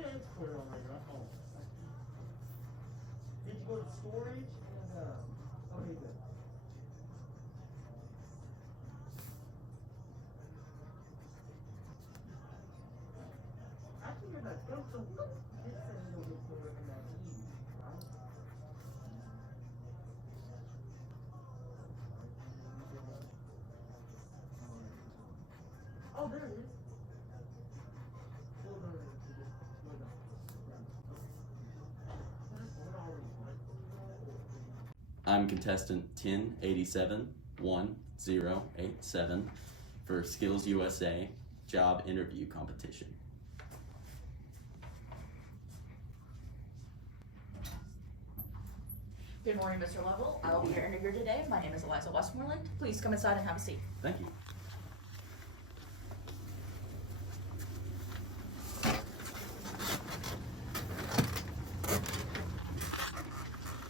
did put it on my phone. Did you go to storage and okay, good. I figured that so this says you'll get stored in that easy, right? Oh, there it is. I'm contestant 1087-1087 for SkillsUSA job interview competition. Good morning, Mr. Lovell. I will be your interviewer today. My name is Eliza Westmoreland. Please come inside and have a seat. Thank you.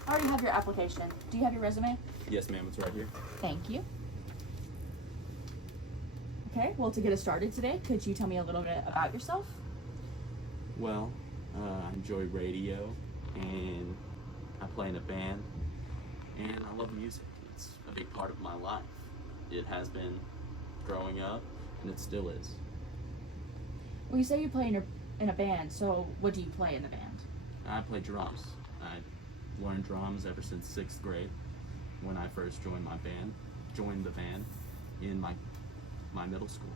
I already have your application. Do you have your resume? Yes, ma'am, it's right here. Thank you. Okay, well, to get us started today, could you tell me a little bit about yourself? Well, I enjoy radio, and I play in a band, and I love music. It's a big part of my life. It has been growing up, and it still is. Well, you say you play in a band, so what do you play in the band? I play drums. I learned drums ever since 6th grade when I first joined the band in my middle school.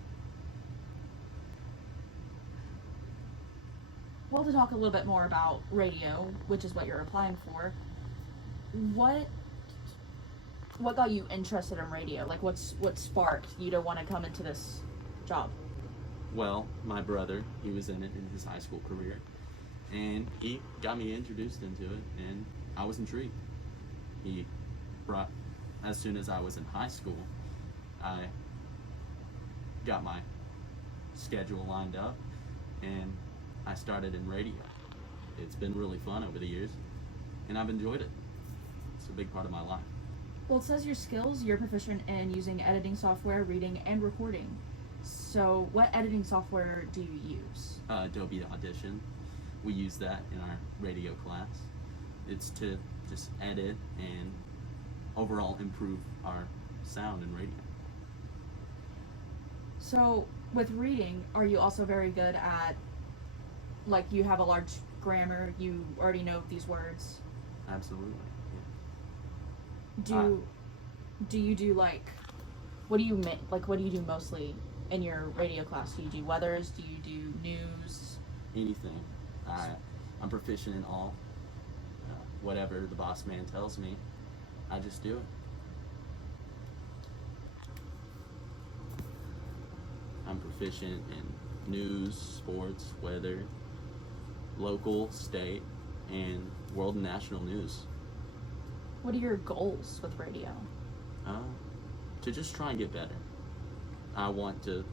Well, to talk a little bit more about radio, which is what you're applying for, what got you interested in radio? Like, what sparked you to want to come into this job? Well, my brother, he was in it in his high school career, and he got me introduced into it, and I was intrigued. As soon as I was in high school, I got my schedule lined up, and I started in radio. It's been really fun over the years, and I've enjoyed it. It's a big part of my life. Well, it says your skills, you're proficient in using editing software, reading, and recording. So what editing software do you use? Adobe Audition. We use that in our radio class. It's to just edit and overall improve our sound in radio. So with reading, are you also very good at, like, you have a large grammar, you already know these words? Absolutely. Yeah. Do you do, like, what do you do mostly in your radio class? Do you do weathers? Do you do news? Anything. I'm proficient in all. Whatever the boss man tells me, I just do it. I'm proficient in news, sports, weather, local, state, and world and national news. What are your goals with radio? To just try and get better. I want to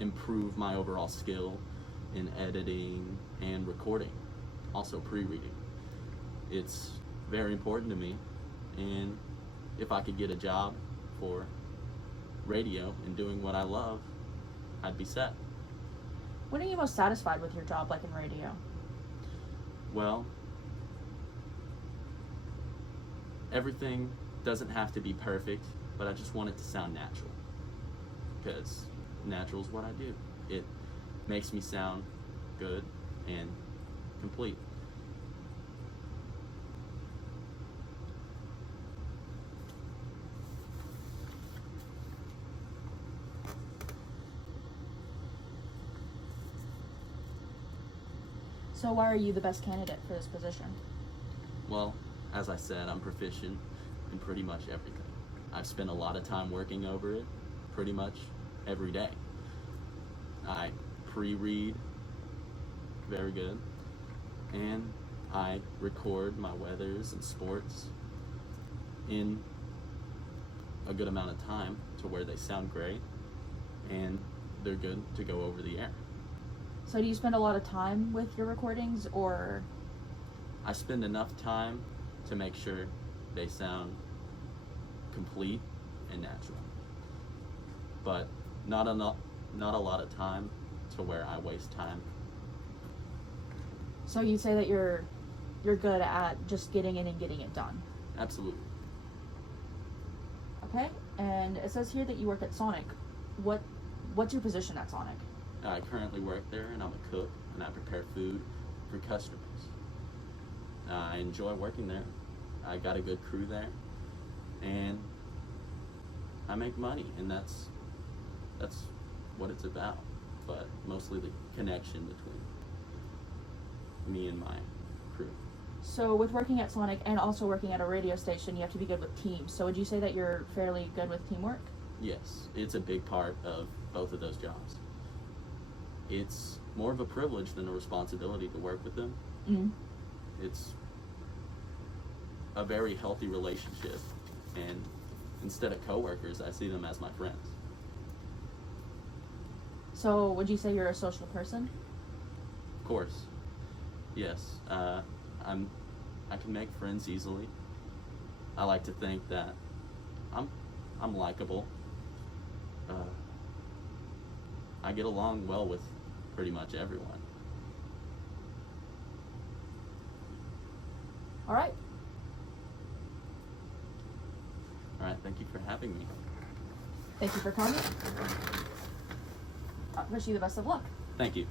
improve my overall skill in editing and recording, also pre-reading. It's very important to me, and if I could get a job for radio and doing what I love, I'd be set. When are you most satisfied with your job, like in radio? Well, everything doesn't have to be perfect, but I just want it to sound natural, because natural is what I do. It makes me sound good and complete. So why are you the best candidate for this position? Well, as I said, I'm proficient in pretty much everything. I've spent a lot of time working over it pretty much every day. I pre-read very good, and I record my weathers and sports in a good amount of time to where they sound great and they're good to go over the air. So do you spend a lot of time with your recordings, or? I spend enough time to make sure they sound complete and natural, but not a lot of time to where I waste time So you'd say that you're good at just getting in and getting it done. Absolutely. Okay. And it says here that you work at Sonic. What's your position at Sonic? I currently work there, and I'm a cook, and I prepare food for customers. I enjoy working there. I got a good crew there, and I make money, and that's what it's about. But mostly the connection between me and my crew. So with working at Sonic and also working at a radio station, you have to be good with teams. So would you say that you're fairly good with teamwork? Yes, it's a big part of both of those jobs. It's more of a privilege than a responsibility to work with them. Mm-hmm. It's a very healthy relationship, and instead of coworkers, I see them as my friends. So would you say you're a social person? Of course, yes. I can make friends easily. I like to think that I'm likable. I get along well with pretty much everyone. All right. All right, thank you for having me. Thank you for coming. I wish you the best of luck. Thank you.